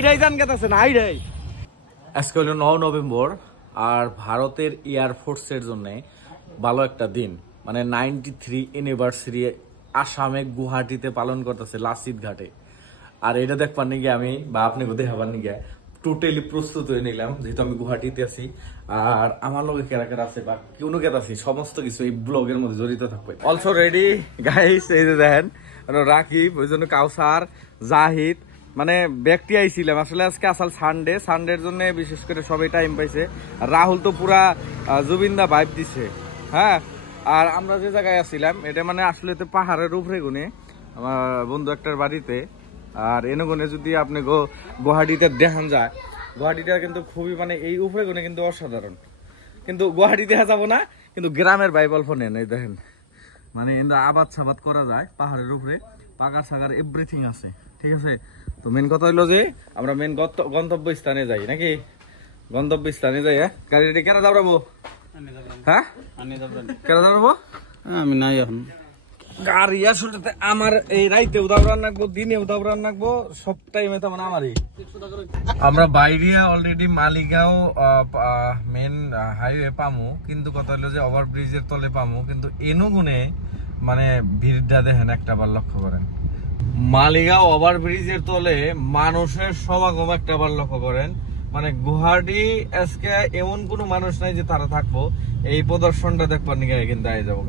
হাইডাই জান গেছে না হাইডাই। আজকে হলো 9 নভেম্বর আর ভারতের এয়ারফোর্সের জন্য ভালো একটা দিন, মানে 93 অ্যানিভার্সারি আসামে গুয়াহাটিতে পালন করতেছে লাসিত ঘাটে। আর এটা দেখবার নিয়ে আমি বা আপনি দেখাবার নিয়ে টোটালি প্রস্তুত হয়ে নিলাম, যেহেতু আমি গুয়াহাটিতে আছি। আর আমার লগে কেরা আছে বা কোনো কেত আছি, সমস্ত কিছু এই ব্লগের মধ্যে জড়িত থাকবে। অলসো রেডি গাইস, এই যে দেখেন রাকিব, ওই জন্য কাউসার, জাহিদ, মানে ব্যক্তি আইছিলাম আসলে আজকে আসল সানডের জন্য বিশেষ করে সবাই টাইম পাইছে। রাহুল তো পুরা জুবিন্দা ভাইব দিছে। হ্যাঁ, আর আমরা যে জায়গায় আছিলাম এটা মানে আসলে তো পাহাড়ের উপরে গুনে আমার বন্ধু একটার বাড়িতে। আর এনে গুনে যদি আপনি গুয়াহাটিতে দেখান যায়, গুয়াহাটিটা কিন্তু খুবই মানে এই উপরে গুনে কিন্তু অসাধারণ। কিন্তু গুয়াহাটি দেখা যাবো না, কিন্তু গ্রামের বাইবল ফোনে নেই দেখেন, মানে আবাদ সাবাদ করা যায় পাহাড়ের উপরে, পাকার সাগার এভরিথিং আছে। ঠিক আছে, তো মেন কথা হইলো যে আমরা মেন গন্তব্য স্থানে যাই নাকি, গন্তব্য স্থানে যাই। হ্যাঁ, গাড়িটা কেন দাঁড়াবো? হ্যাঁ কেন দাঁড়াবো? আমি নাই এখন গাড়ি আসলে আমার এই রাইতে উদাহরণ রাখবো, দিনে উদাহরণ রাখবো, সব টাইমে তো মানে আমারই। আমরা বাইরে অলরেডি মালিগাঁও মেন হাইওয়ে পামু, কিন্তু কথা হলো যে ওভারব্রিজের তলে পামু, কিন্তু এনুগুনে মানে ভিড়টা দেখেন একটা বার লক্ষ্য করেন। মালিগাঁও ওভারব্রিজের তলে মানুষের সমাগম একটা বার লক্ষ্য করেন। মানে গুয়াহাটি আজকে এমন কোনো মানুষ নাই যে তারা থাকবো, এই প্রদর্শনটা দেখবার নিয়ে কিন্তু আই যাবো।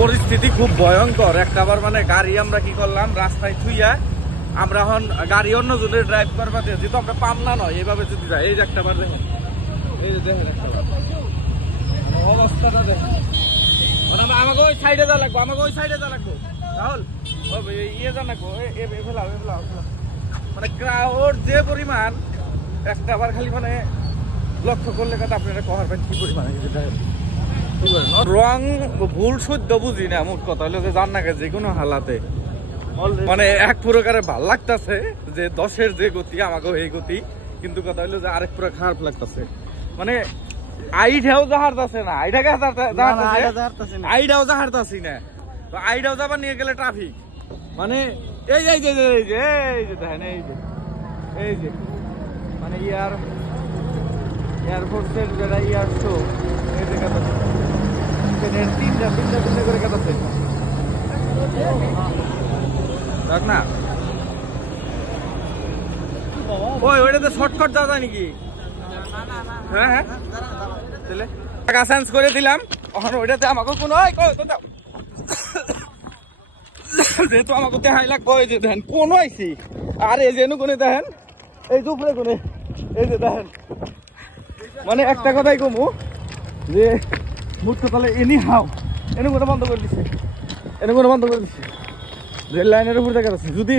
পরিস্থিতি খুব ভয়ঙ্কর একটা বার, মানে গাড়ি আমরা কি করলাম রাস্তায় থুইয়া আমরা এখন গাড়ি অন্য জনের ড্রাইভ করবা, যেহেতু আমরা পামলা নয় এইভাবে যদি যাই। এই যে একটা বার দেখেন, এই যে দেখেন অবস্থাটা দেখেন। আমাকে ওই সাইডে যা লাগবো, আমাকে ওই সাইডে যা লাগবো, রাহুল ইয়ে যা লাগবো, মানে ক্রাউড যে পরিমাণ একটা বার খালি মানে লক্ষ্য করলে কথা আপনারা কহার পান কি পরিমাণে রং ভুল সদ্য বুঝি না। মোট কথা হলো যে জান না যে কোনো হালাতে মানে এক প্রকারে ভাল লাগতেছে যে 10-এর যে গতি আমাকেও এই গতি, কিন্তু কথা হলো যে আরেক পুরো খারাপ লাগতেছে। মানে আইডাও জাহারতাছে না, আইডাও জাহারতাছি না, তো আইডাও যাবার নিয়ে গেলে ট্রাফিক। মানে এই যে এই যে এই যে দেখেন, এই যে মানে এয়ারফোর্সের যেটা ইয়ার শো, এই যে কাটাছে তিনটা করে কাটাছে দেখ না। ওইটাতে শর্টকাট যাওয়া যায় নাকি? হ্যাঁ হ্যাঁ, তাহলে টাকা চেঞ্জ করে দিলাম। এখন ওইটাতে আমাকে কোনো যেহেতু আমাকে দেখাই লাগবো, এই যে দেখেন কোন আইসি। আর এই যে কোনে দেখেন, এই যে উপরে কোনে, এই যে দেখেন, মানে একটা কথাই কমু যে মুক্ত তাহলে এনি হাও এনে করে বন্ধ করে দিচ্ছে, রেল লাইনের উপর দেখা যাচ্ছে। যদি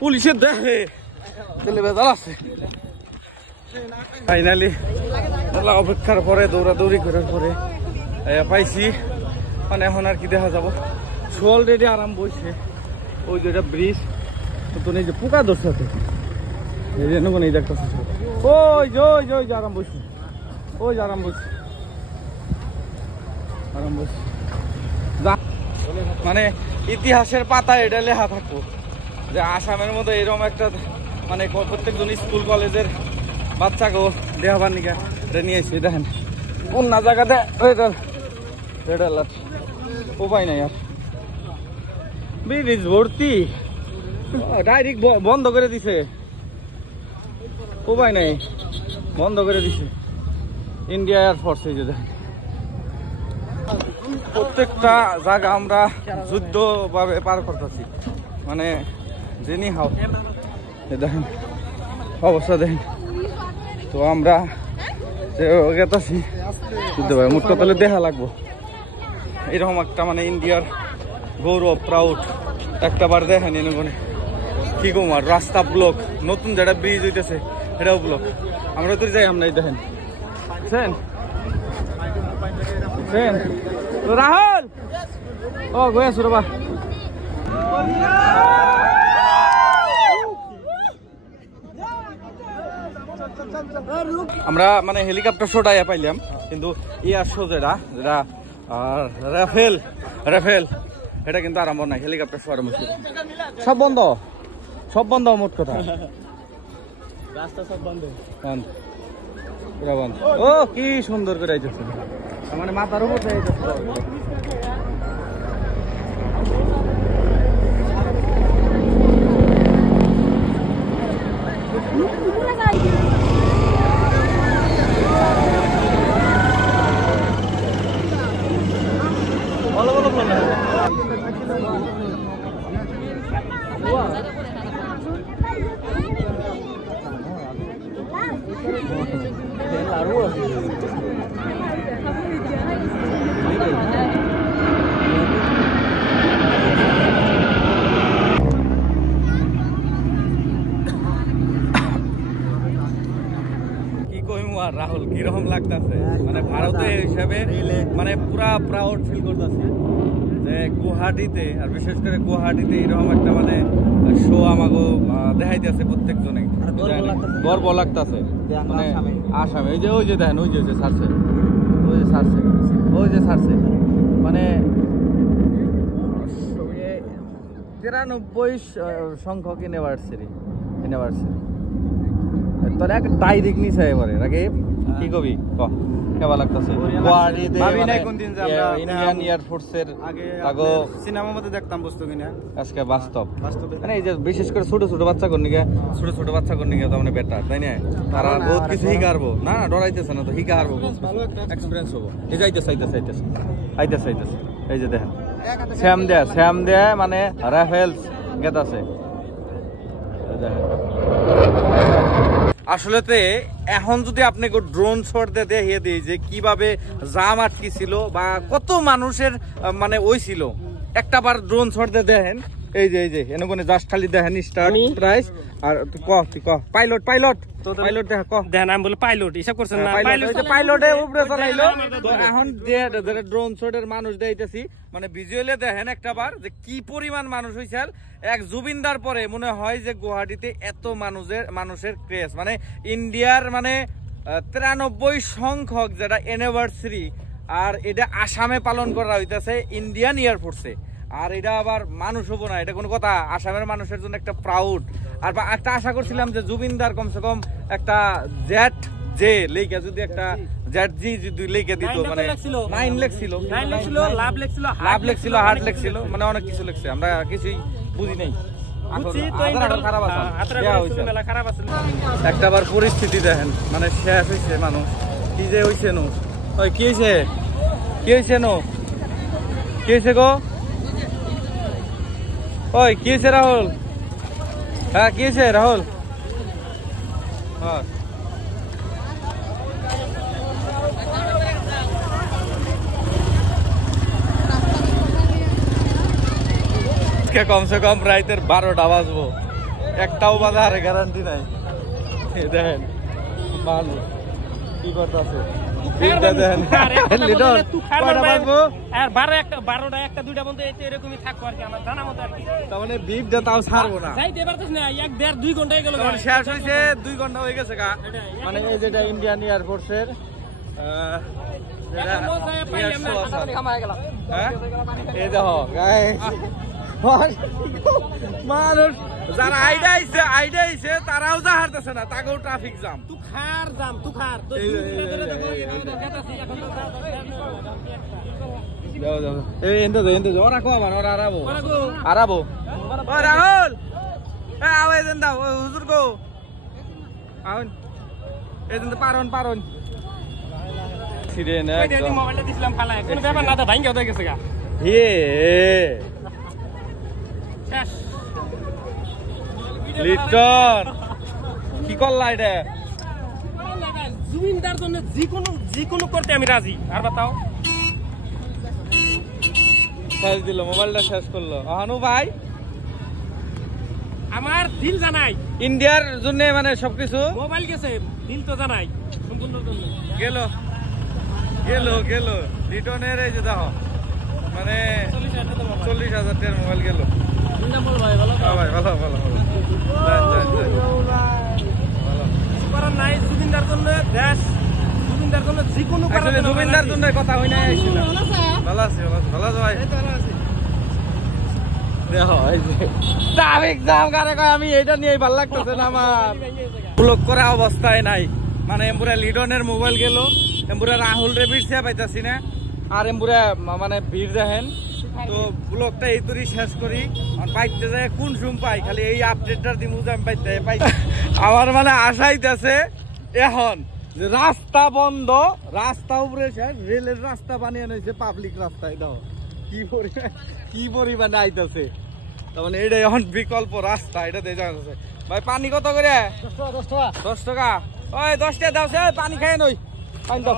পুলিশের দেখে তাহলে বেজাল আছে। ফাইনালি অপেক্ষার পরে দৌড়াদৌড়ি করার পরে পাইছি, মানে এখন আর কি দেখা যাবো। অলরেডি আরাম বইছে, ওই যে ব্রিজ নতুন, এই যে পোকা ধরছে, এই যে নতুন এই দেখতেছে, ওই যে আরাম বইছে, ওই যে আরাম বইছে। মানে ইতিহাসের পাতায় এটা লেখা থাকবো যে আসামের মধ্যে এরকম একটা মানে প্রত্যেকজন স্কুল কলেজের বাচ্চাকে দেখাবার নিকে এটা নিয়ে এসে দেখেন কোন না জায়গাতে রেড অ্যালার্ট, উপায় নাই আর ব্রিজ ভর্তি, ডাইরেক্ট বন্ধ করে দিছে, উপায় নাই বন্ধ করে দিছে ইন্ডিয়া এয়ারফোর্স। এই যে দেখেন প্রত্যেকটা জায়গা আমরা যুদ্ধ ভাবে পার করতেছি, মানে জেনি হাও দেখেন অবস্থা দেখেন। তো আমরা গেতাছি যুদ্ধ ভাই, মোট কথা দেখা লাগবো এরকম একটা মানে ইন্ডিয়ার গৌরব প্রাউড একটা বার দেখেন। এনে কি কুমার রাস্তা ব্লক, নতুন যেটা ব্রিজ হইতেছে এটাও ব্লক, আমরা তো যাই আমরা দেখেন। রাহুল ও গৈ আছো রবা, আমরা মানে হেলিকপ্টার শোটা পাইলাম, কিন্তু ইয়ার শো যেটা রাফেল এটা কিন্তু আরম্ভ নাই, হেলিকপ্টার শো আরম্ভ ছিল। সব বন্ধ, সব বন্ধ, মোট কথা রাস্তা সব বন্ধ, বন্ধ, পুরা বন্ধ। ও কি সুন্দর করে আইতেছে, মানে মাথার উপর দিয়ে আইতেছে। রাহুল কিরকম লাগতেছে, মানে ভারতে হিসাবে মানে পুরা প্রাউড ফিল করতেছি যে গুয়াহাটিতে, আর বিশেষ করে গুয়াহাটিতে এরকম একটা মানে শো আমাকে দেখাইতেছে প্রত্যেকজনে, গর্ব লাগতেছে। মানে আসামে ওই যে দেখেন, ওই যে ছাড়ছে, ওই যে ছাড়ছে, ওই যে ছাড়ছে, মানে 93 সংখ্যক ইউনিভার্সিটি তোর এক ডাইরেক্ট নিছে এবারে নাকি কি কবি কেমন লাগতেছে? ইন্ডিয়ান এয়ারফোর্সের আগে সিনেমার মধ্যে দেখতাম বস্তু কিনা, আজকে বাস্তব মানে এই যে বিশেষ করে ছোট ছোট বাচ্চা করনিকে, ছোট বাচ্চা করনিকে তো মানে বেটার, তাই না? তারা বহুত কিছু শিখারবো, না ডরাইতেছে না তো, শিখারবো, এক্সপিরিয়েন্স হবো। এই যে আইতেছে এই যে দেখেন শ্যাম দেয়া মানে রাফেলস গেট আছে দেখেন। আসলেতে এখন যদি আপনি ড্রোন শট দিয়ে দেখিয়ে দিই যে কিভাবে জাম আটকি ছিল বা কত মানুষের মানে ওই ছিল, একটা বার ড্রোন শট দিয়ে দেখেন, এই যে এনে জাস্ট খালি দেখেন স্টার্ট প্রাইস। আর পাইলট দেখা দেখেন, আমি বলি পাইলট হিসাব করছেন না, পাইলটে উপরে চালাইলো। তো এখন যে ড্রোন শটের মানুষ দেখাইতেছি, মানে ভিজুয়ালে দেখেন একটা বার যে কি পরিমাণ মানুষ হইছে। এক জুবিনদার পরে মনে হয় যে গুয়াহাটিতে এত মানুষের ক্রেজ, মানে ইন্ডিয়ার মানে 93 সংখ্যক যেটা অ্যানিভার্সারি, আর এটা আসামে পালন করা হইতেছে ইন্ডিয়ান এয়ারফোর্সে। আর এটা আবার মানুষ হবো না, এটা কোনো কথা, আসামের মানুষের জন্য একটা প্রাউড। আর একটা আশা করছিলাম যে জুবিনদার কমসে কম একটা জেট যে লেখা, যদি একটা জেট জি যদি লেখা দিত, মানে 9 লেখছিল, লাভ লেখছিল, হার্ট লেখছিল, মানে অনেক কিছু লেখছে, আমরা কিছুই বুঝি নাই। একটা বার পরিস্থিতি দেখেন, মানে শেষ হয়েছে মানুষ, কি যে হয়েছে নো, কি হয়েছে গো, ওই কি হয়েছে রাহুল? হ্যাঁ কি হয়েছে রাহুল? কমসে কম রাইতের 12টা বাজবো, একটাও বাজারে গ্যারান্টি নাই। দেখেন মানুষ কি করতেছে, শেষ হয়েছে 2 ঘন্টা হয়ে গেছে গা। মানে এই যেটা ইন্ডিয়ান এয়ারফোর্সের এই দেখো মানুষ যারা আইডাইছে তারাও যা হারতেছে না, তাকেও ট্রাফিক জ্যাম, রাহুল আওয়াজ দাও হুজুর গো, পারন মোবাইলটা দিছিলাম ফালায়, কোনো ব্যাপার না, ভাঙ্গা হয়ে গেছে গা। লিটন কি করলা এটা? জুবিনদার জন্য যে কোনো করতে আমি রাজি। আর বাতাও, শেষ দিল, মোবাইলটা শেষ করলো। আহানু ভাই আমার দিল জানাই, ইন্ডিয়ার জন্য মানে সবকিছু মোবাইল গেছে, দিল তো জানাই গেল লিটনের। এই যে দেখো মানে 40,000 টাকার মোবাইল গেল। জুবিনদার জন্য দেশ, জুবিনদার জন্য যে কোনো, জুবিনদার জন্য কথা হয় না। ভালো আছে ভাই। ট্রাফিক জ্যাম কারে কয় আমি এটা নিয়ে ভাল লাগতেছে না আমার ব্লক করা অবস্থায় নাই মানে এমপুরা লিডনের মোবাইল গেল এমপুরা রাহুল রে ভিড় সে পাইতাছি না আর এমপুরা মানে ভিড় দেখেন তো ব্লকটা এই তরি শেষ করি আর পাইতে যায় কোন সুম পাই খালি এই আপডেটটার দিমু যে আমি পাই আমার মানে আশাইতেছে এখন যে রাস্তা বন্ধ রাস্তা উপরে শেষ রেলের রাস্তা বানিয়ে নিয়েছে পাবলিক রাস্তায় দাও কি পরিমাণে আইতেছে তার মানে এটা এখন বিকল্প রাস্তা এটা দিয়ে যাচ্ছে ভাই পানি কত করে 10 টাকা ওই 10 টাকা দাও সে পানি খাই নই পানি দাও